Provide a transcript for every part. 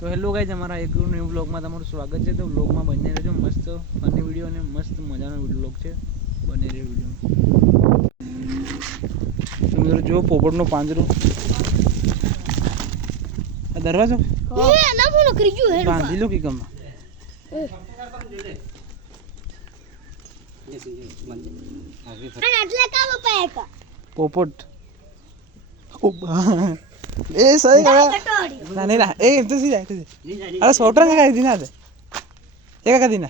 તો hello guys, અમારા એક ન્યૂ વ્લોગમાં તમારું સ્વાગત છે. તો વ્લોગમાં બને રહેજો, મસ્ત ફની વિડીયો અને મસ્ત મજાનો વ્લોગ છે, બને રહે વિડીયો. તો મિત્રો જુઓ પોપટનું પાંજરું, આ દરવાજો બાંધી લો કે ગમમાં પોપટ એ સही ना नहीं ना ए तो सी जाए अरे सोटर ना का दिना दे एक का दिना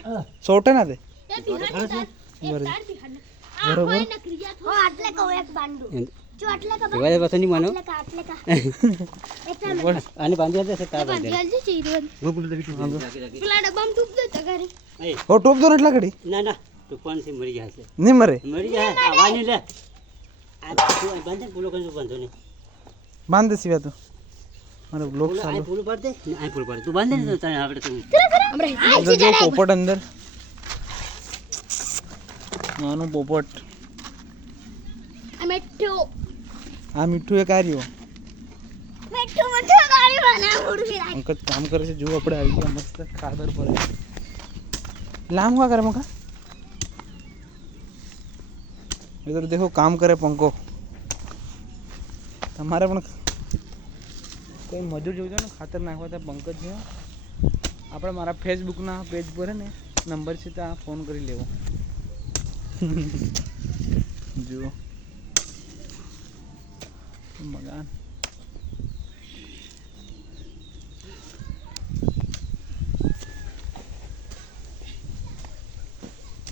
सोटर ना दे बरोबर हो आटले को एक बांडू जो आटले का बांडू बस नहीं मानो आटले का आणि बांधू दे तार बांधू जल्दी चीरवन वो बोल दे प्लाट बम टूप दे तगारी हो टूप दो नटला कडी ना ना तूफान से मरी गया से नहीं मरी गया आवाज ले आज तू बांधे पुलो कन बांधो नहीं बांध दे सिवा तू मारो ब्लॉग चालू आई पुल पर दे आई पुल पर तू बांध दे तो आपड़े तू हमरे जो पोपट अंदर नानो पोपट आ मिठू एक आ रही हो मिठू गाड़ी बना मुर्गी अंकल काम करे से जो अपने આવી ગયા મસ્ત ખાદર પર लाम हुआ करे मका इधर देखो काम करे पंको તમારે પણ કોઈ મજૂર જોઈજો ને ખાતર નાખવા તો પંકજ છે આપણે મારા ફેસબુકના પેજ પર ને નંબર છે ત્યાં ફોન કરી લેવો જુઓ મગાન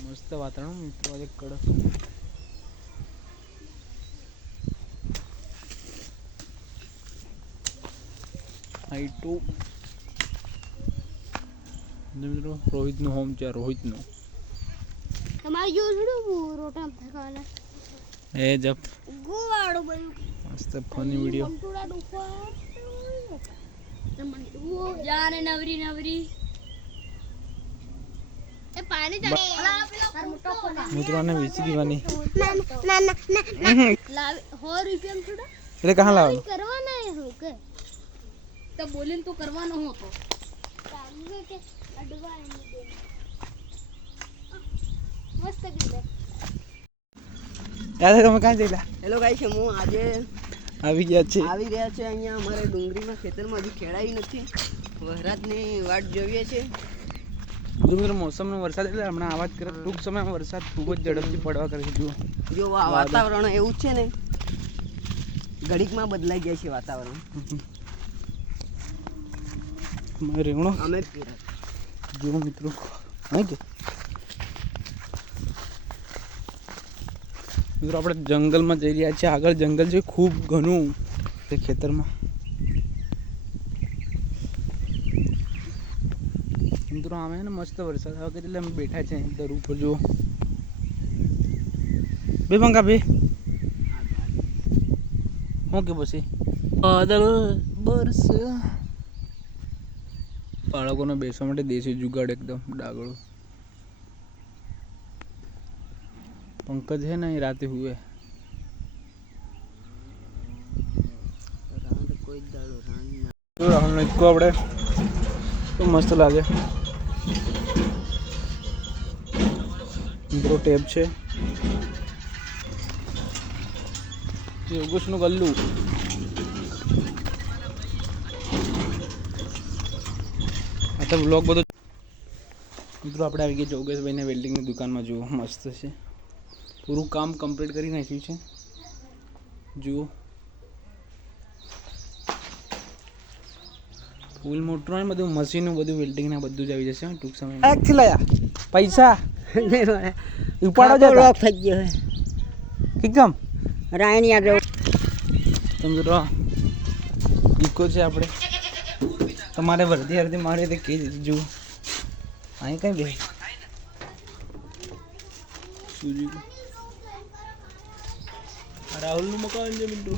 મસ્ત વાતાવરણ મિત્રો આજે કડક I2 મિત્રો રોહિતનું હોમ છે રોહિતનું તમારે જો છોડું રોટા થકાલા એ જપ ગોવાડો બધું મસ્ત ફની વિડિયો જાને નવરી નવરી એ પાણી ચાલે મિત્રોને વેચી દીવાની ના ના ના લાવ 100 રૂપિયા છોડા એટલે કહાં લાવવાનું કરવાના હે હું કે तो बोले तो करवाना हो तो सामने के अडवा नहीं दे मस्त दिले यार તમે કાં જઈલા હેલો ગાઈસ હું આજે આવી રહ્યા છે અહીંયા અમારે ડુંગરીમાં ખેતરમાં હજી ખેડાઈ નથી વરસાદની વાટ જોઈએ છે મિત્રો મોસમનો વરસાદ એટલે હમણાં આવાજ કરે ટૂંક સમયમાં વરસાદ ખૂબ જ ઝડપથી પડવા કરે છે જો વાતાવરણ એવું છે ને ઘડીકમાં બદલાઈ જાય છે વાતાવરણ રેવણો અમે જો મિત્રો કે મિત્રો આપણે જંગલમાં જઈ રહ્યા છીએ આગળ જંગલ છે ખૂબ ઘણું તે ખેતરમાં મિત્રો આમે ને મસ્ત વરસાદ આવે એટલે અમે બેઠા છે દર ઉપર જો બે પંખા બે હું કે પછી વાદળ બરસ બાળકોને બેસવા માટે દેશી જુગાડ એકદમ ડાગડો પંકજ है ना रात हुए રાહુલ ઇકો આપણે તો મસ્ત લાગે મિત્રો ટેપ છે યોગેશનું ગલ્લું તો વ્લોગ બધો મિત્રો આપણે આવી ગયા જોગેશભાઈને વેલ્ડિંગની દુકાનમાં જુઓ મસ્ત છે પૂરું કામ કમ્પ્લીટ કરી નાખ્યું છે જુઓ ફૂલ મોટું ને બધું મશીનું બધું વેલ્ડિંગના બધું જ આવી જશે ટૂંક સમયમાં એકથી લાયા પૈસા ઉપાડો જો લોક થઈ ગયો હે કેમ રાયણ યાદ તમે જો ઇકો છે આપણે તમારે વર્ધી અડધી મારે તો કે જુઓ અહીં કઈ બે સૂજી રાહુલનું મકાન છે મિત્રો